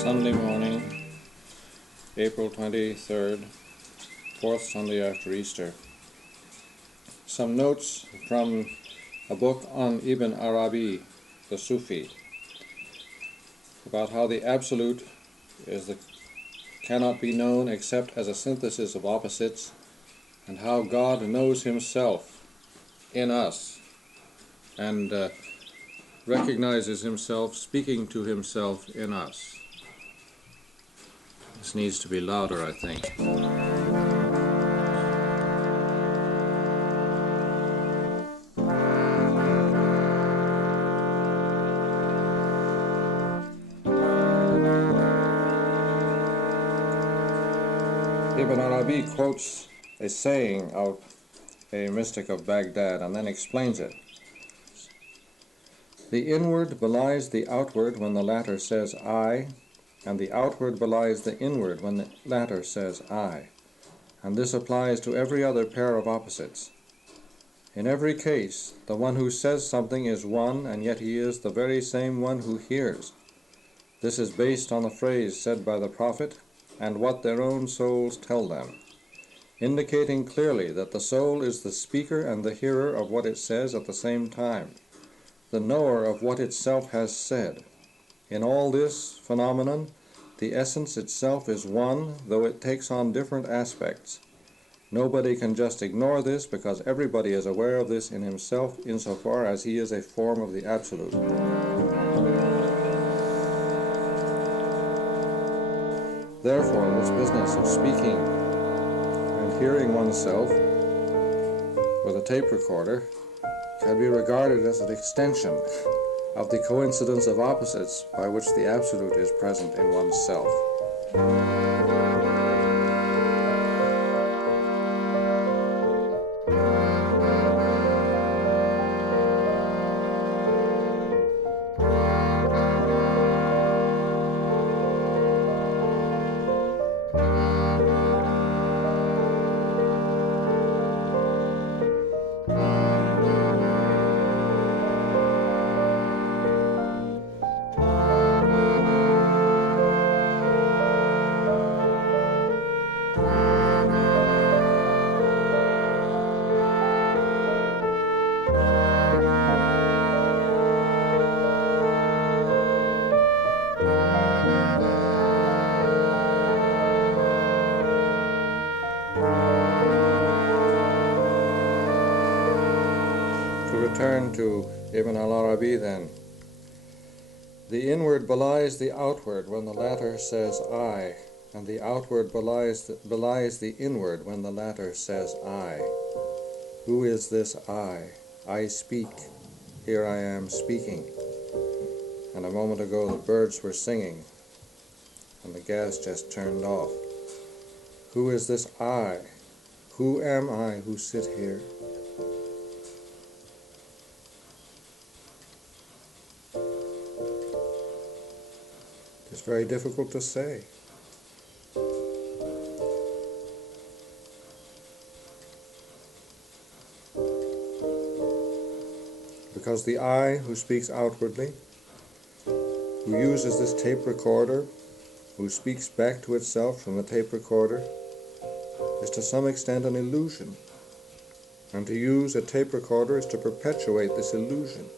Sunday morning, April 23rd, fourth Sunday after Easter. Some notes from a book on Ibn Arabi, the Sufi, about how the Absolute cannot be known except as a synthesis of opposites, and how God knows Himself in us and recognizes Himself speaking to Himself in us. This needs to be louder, I think. Ibn Arabi quotes a saying of a mystic of Baghdad and then explains it. The inward belies the outward when the latter says I, and the outward belies the inward when the latter says I. And this applies to every other pair of opposites. In every case, the one who says something is one, and yet he is the very same one who hears. This is based on the phrase said by the prophet, and what their own souls tell them, indicating clearly that the soul is the speaker and the hearer of what it says at the same time, the knower of what itself has said. In all this phenomenon, the essence itself is one, though it takes on different aspects. Nobody can just ignore this, because everybody is aware of this in himself insofar as he is a form of the Absolute. Therefore, this business of speaking and hearing oneself with a tape recorder can be regarded as an extension of the coincidence of opposites by which the Absolute is present in oneself. Return to Ibn al-Arabi then. The inward belies the outward when the latter says I, and the outward belies the inward when the latter says I. Who is this I? I speak. Here I am speaking. And a moment ago the birds were singing, and the gas just turned off. Who is this I? Who am I who sit here? It's very difficult to say. Because the I who speaks outwardly, who uses this tape recorder, who speaks back to itself from the tape recorder, is to some extent an illusion. And to use a tape recorder is to perpetuate this illusion,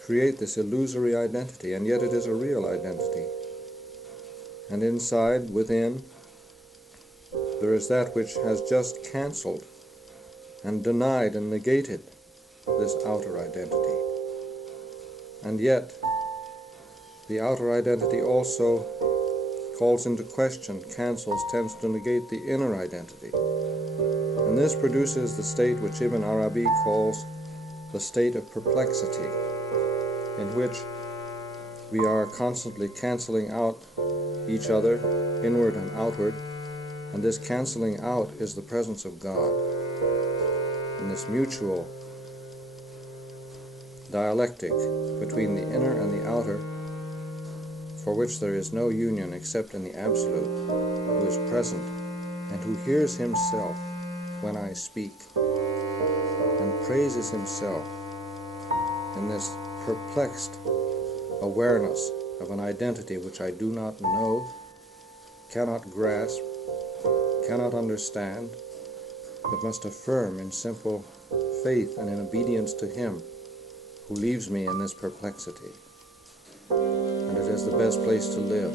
create this illusory identity, and yet it is a real identity. And inside, within, there is that which has just cancelled and denied and negated this outer identity. And yet, the outer identity also calls into question, cancels, tends to negate the inner identity. And this produces the state which Ibn Arabi calls the state of perplexity, in which we are constantly cancelling out each other, inward and outward, and this cancelling out is the presence of God, in this mutual dialectic between the inner and the outer, for which there is no union except in the Absolute, who is present and who hears Himself when I speak, and praises Himself in this perplexed awareness of an identity which I do not know, cannot grasp, cannot understand, but must affirm in simple faith and in obedience to Him who leaves me in this perplexity. And it is the best place to live,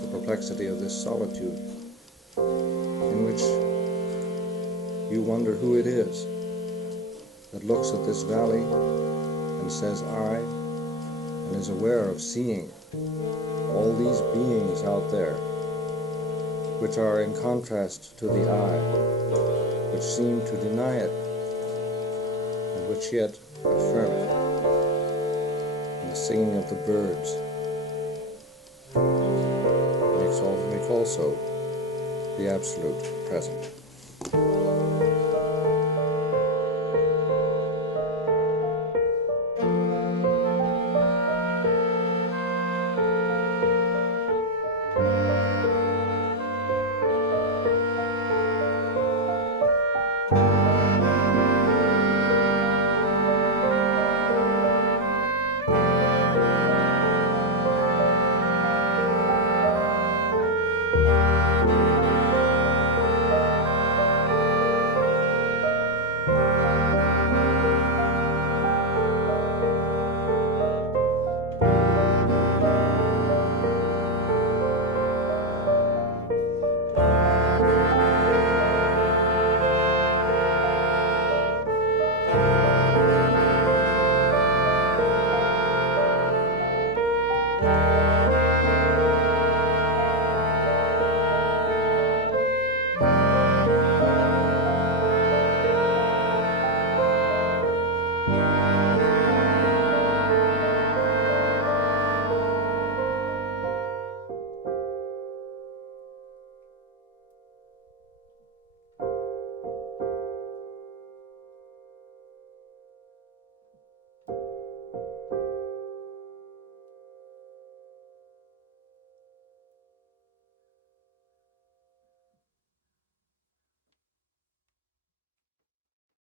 the perplexity of this solitude, in which you wonder who it is that looks at this valley and says I, and is aware of seeing all these beings out there which are in contrast to the I, which seem to deny it, and which yet affirm it. And the singing of the birds makes also the absolute present.